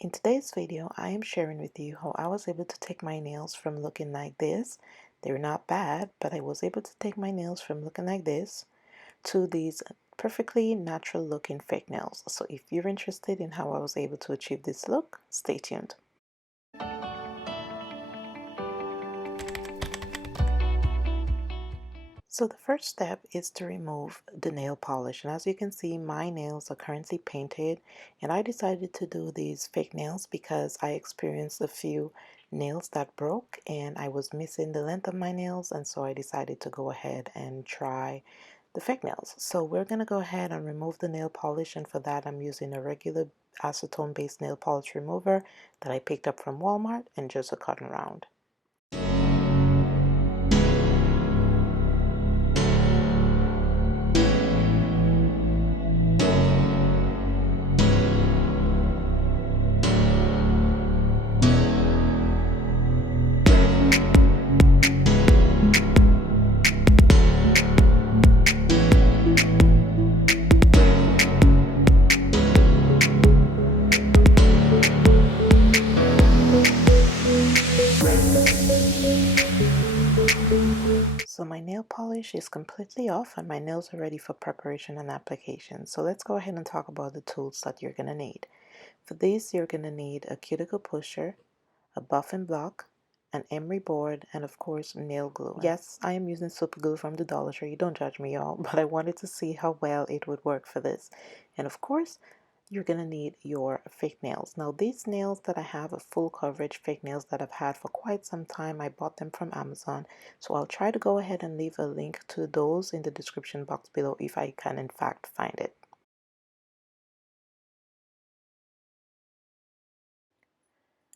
In today's video, I am sharing with you how I was able to take my nails from looking like this. They're not bad, but I was able to take my nails from looking like this to these perfectly natural looking fake nails. So if you're interested in how I was able to achieve this look, stay tuned. So the first step is to remove the nail polish, and as you can see, my nails are currently painted, and I decided to do these fake nails because I experienced a few nails that broke and I was missing the length of my nails, and so I decided to go ahead and try the fake nails. So we're going to go ahead and remove the nail polish, and for that I'm using a regular acetone based nail polish remover that I picked up from Walmart and just a cotton round. So my nail polish is completely off and my nails are ready for preparation and application. So let's go ahead and talk about the tools that you're going to need. For this, you're going to need a cuticle pusher, a buffing block, an emery board, and of course nail glue. Yes, I am using super glue from the Dollar Tree. Don't judge me, y'all, but I wanted to see how well it would work for this. And of course, you're going to need your fake nails. Now these nails that I have are full coverage fake nails that I've had for quite some time. I bought them from Amazon, so I'll try to go ahead and leave a link to those in the description box below if I can in fact find it.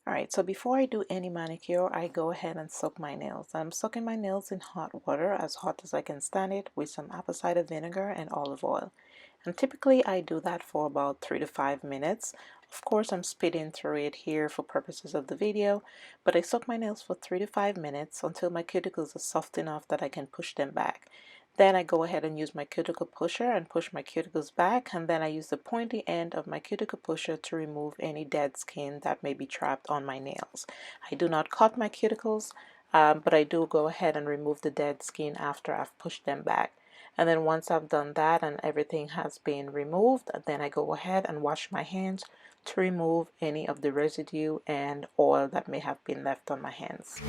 Alright, so before I do any manicure, I go ahead and soak my nails. I'm soaking my nails in hot water, as hot as I can stand it, with some apple cider vinegar and olive oil. And typically I do that for about 3 to 5 minutes. Of course, I'm speeding through it here for purposes of the video, but I soak my nails for 3 to 5 minutes until my cuticles are soft enough that I can push them back. Then I go ahead and use my cuticle pusher and push my cuticles back, and then I use the pointy end of my cuticle pusher to remove any dead skin that may be trapped on my nails. I do not cut my cuticles, but I do go ahead and remove the dead skin after I've pushed them back. And then once I've done that and everything has been removed, then I go ahead and wash my hands to remove any of the residue and oil that may have been left on my hands.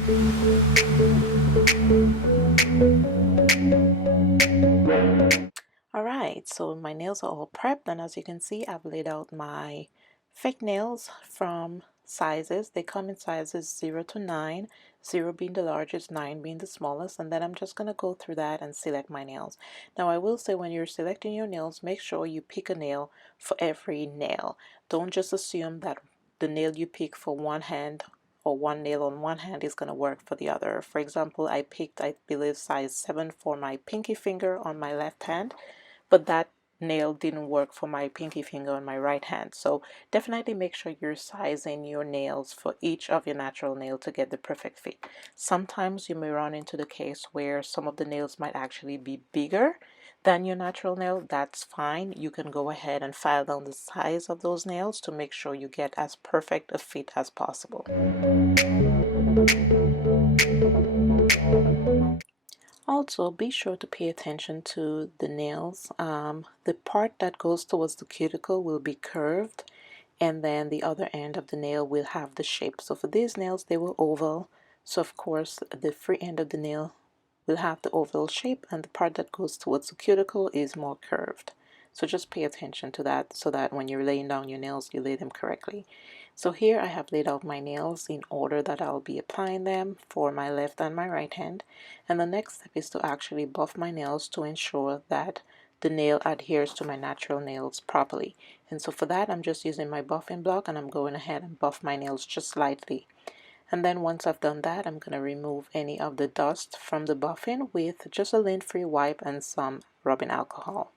Alright, so my nails are all prepped, and as you can see, I've laid out my fake nails from sizes. They come in sizes 0 to 9, 0 being the largest, 9 being the smallest, and then I'm just going to go through that and select my nails. Now I will say, when you're selecting your nails, make sure you pick a nail for every nail. Don't just assume that the nail you pick for one hand or one nail on one hand is going to work for the other. For example, I picked, I believe, size 7 for my pinky finger on my left hand, but that nail didn't work for my pinky finger on my right hand. So definitely make sure you're sizing your nails for each of your natural nail to get the perfect fit. Sometimes you may run into the case where some of the nails might actually be bigger than your natural nail. That's fine. You can go ahead and file down the size of those nails to make sure you get as perfect a fit as possible. Also, be sure to pay attention to the nails. The part that goes towards the cuticle will be curved, and then the other end of the nail will have the shape. So for these nails, they were oval. So of course, the free end of the nail will have the oval shape, and the part that goes towards the cuticle is more curved. So just pay attention to that so that when you're laying down your nails, you lay them correctly. So here I have laid out my nails in order that I'll be applying them for my left and my right hand. And the next step is to actually buff my nails to ensure that the nail adheres to my natural nails properly. And so for that, I'm just using my buffing block, and I'm going ahead and buff my nails just lightly. And then once I've done that, I'm going to remove any of the dust from the buffing with just a lint-free wipe and some rubbing alcohol.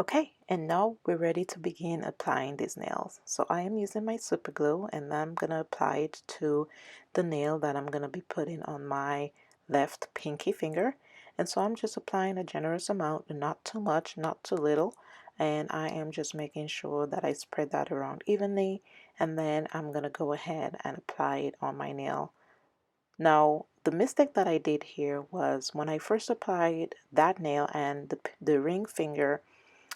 Okay, and now we're ready to begin applying these nails. So I am using my super glue, and I'm going to apply it to the nail that I'm going to be putting on my left pinky finger. And so I'm just applying a generous amount, not too much, not too little. And I am just making sure that I spread that around evenly. And then I'm going to go ahead and apply it on my nail. Now, the mistake that I did here was when I first applied that nail and the ring finger,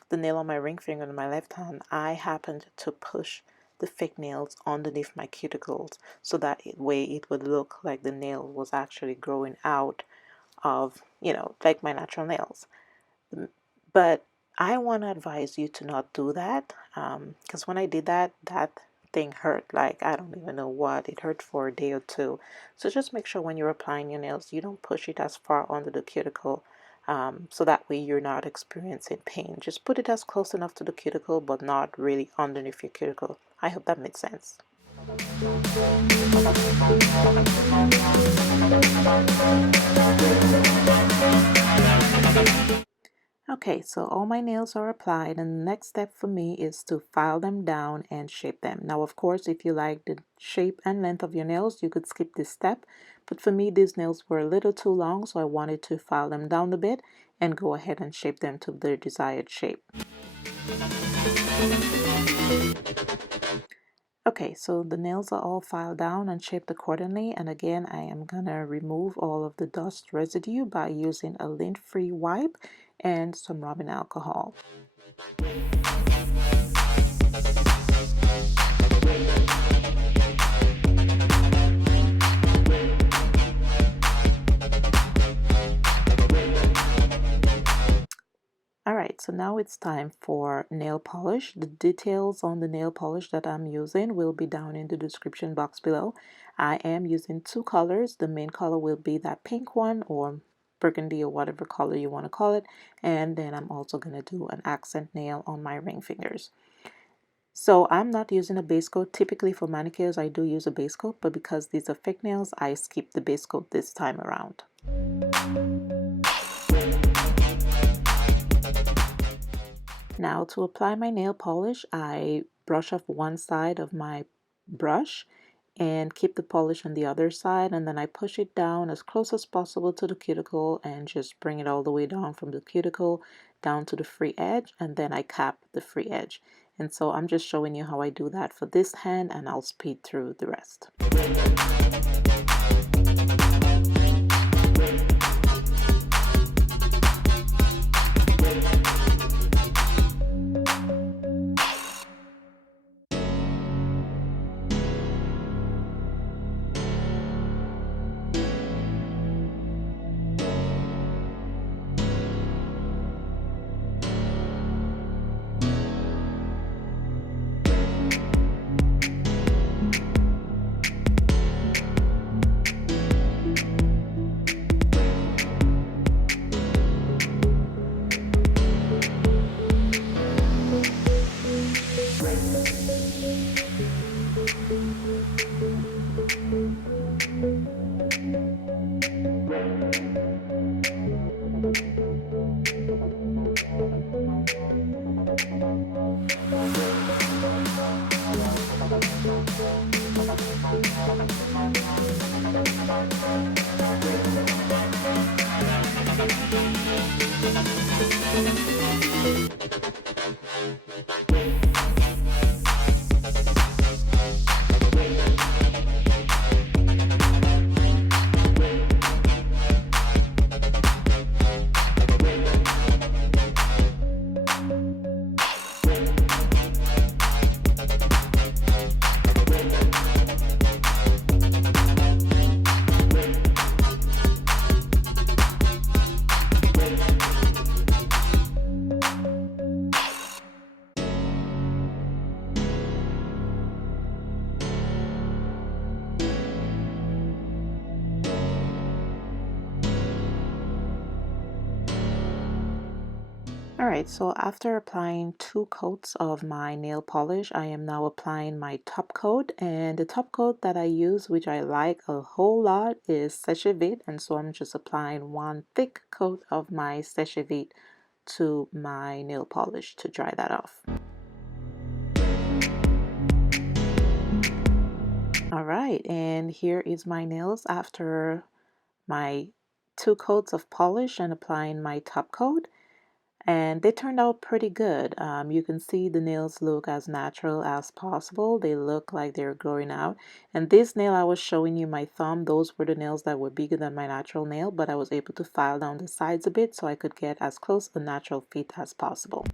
the nail on my ring finger on my left hand, I happened to push the fake nails underneath my cuticles so that way it would look like the nail was actually growing out of, like my natural nails. But I want to advise you to not do that, because when I did that, that thing hurt. Like, I don't even know what. It hurt for a day or two. So just make sure when you're applying your nails, you don't push it as far under the cuticle, so that way you're not experiencing pain. Just put it as close enough to the cuticle, but not really underneath your cuticle. I hope that makes sense. Okay, so all my nails are applied, and the next step for me is to file them down and shape them. Now, of course, if you like the shape and length of your nails, you could skip this step. But for me, these nails were a little too long, so I wanted to file them down a bit and go ahead and shape them to their desired shape. Okay, so the nails are all filed down and shaped accordingly, and again I am gonna remove all of the dust residue by using a lint-free wipe and some rubbing alcohol. Alright, so now it's time for nail polish. The details on the nail polish that I'm using will be down in the description box below. I am using two colors. The main color will be that pink one, or burgundy, or whatever color you want to call it. And then I'm also going to do an accent nail on my ring fingers. So I'm not using a base coat. Typically for manicures I do use a base coat, but because these are fake nails, I skipped the base coat this time around. Now to apply my nail polish, I brush off one side of my brush and keep the polish on the other side, and then I push it down as close as possible to the cuticle and just bring it all the way down from the cuticle down to the free edge, and then I cap the free edge. And so I'm just showing you how I do that for this hand, and I'll speed through the rest. Alright, so after applying 2 coats of my nail polish, I am now applying my top coat, and the top coat that I use, which I like a whole lot, is Seche Vite, and so I'm just applying 1 thick coat of my Seche Vite to my nail polish to dry that off. Alright, and here is my nails after my 2 coats of polish and applying my top coat, and they turned out pretty good. You can see the nails look as natural as possible. They look like they're growing out. And this nail I was showing you, my thumb, those were the nails that were bigger than my natural nail, but I was able to file down the sides a bit so I could get as close to a natural fit as possible.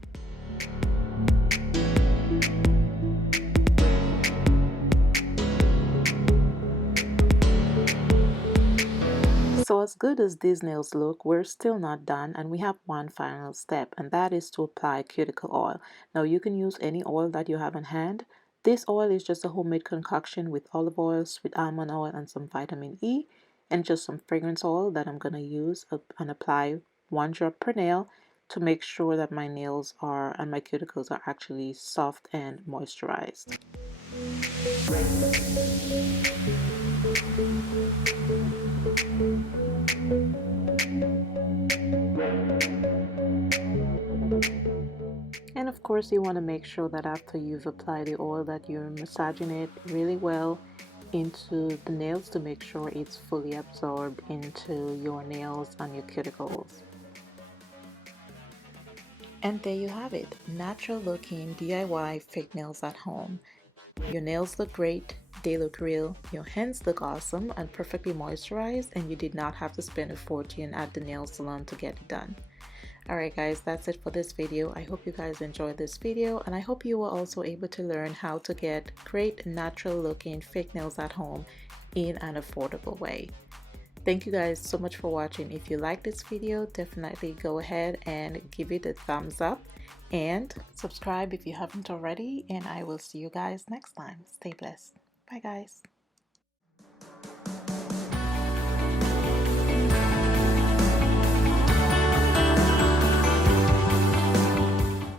So as good as these nails look, we're still not done, and we have one final step, and that is to apply cuticle oil. Now you can use any oil that you have in hand. This oil is just a homemade concoction with olive oil, sweet almond oil, and some vitamin E, and just some fragrance oil that I'm going to use and apply 1 drop per nail to make sure that my nails are and my cuticles are actually soft and moisturized. And of course, you want to make sure that after you've applied the oil that you're massaging it really well into the nails to make sure it's fully absorbed into your nails and your cuticles. And there you have it, natural looking DIY fake nails at home. Your nails look great, they look real, your hands look awesome and perfectly moisturized, and you did not have to spend a fortune at the nail salon to get it done. Alright guys, that's it for this video. I hope you guys enjoyed this video, and I hope you were also able to learn how to get great natural looking fake nails at home in an affordable way. Thank you guys so much for watching. If you like this video, definitely go ahead and give it a thumbs up and subscribe if you haven't already, and I will see you guys next time. Stay blessed. Bye guys.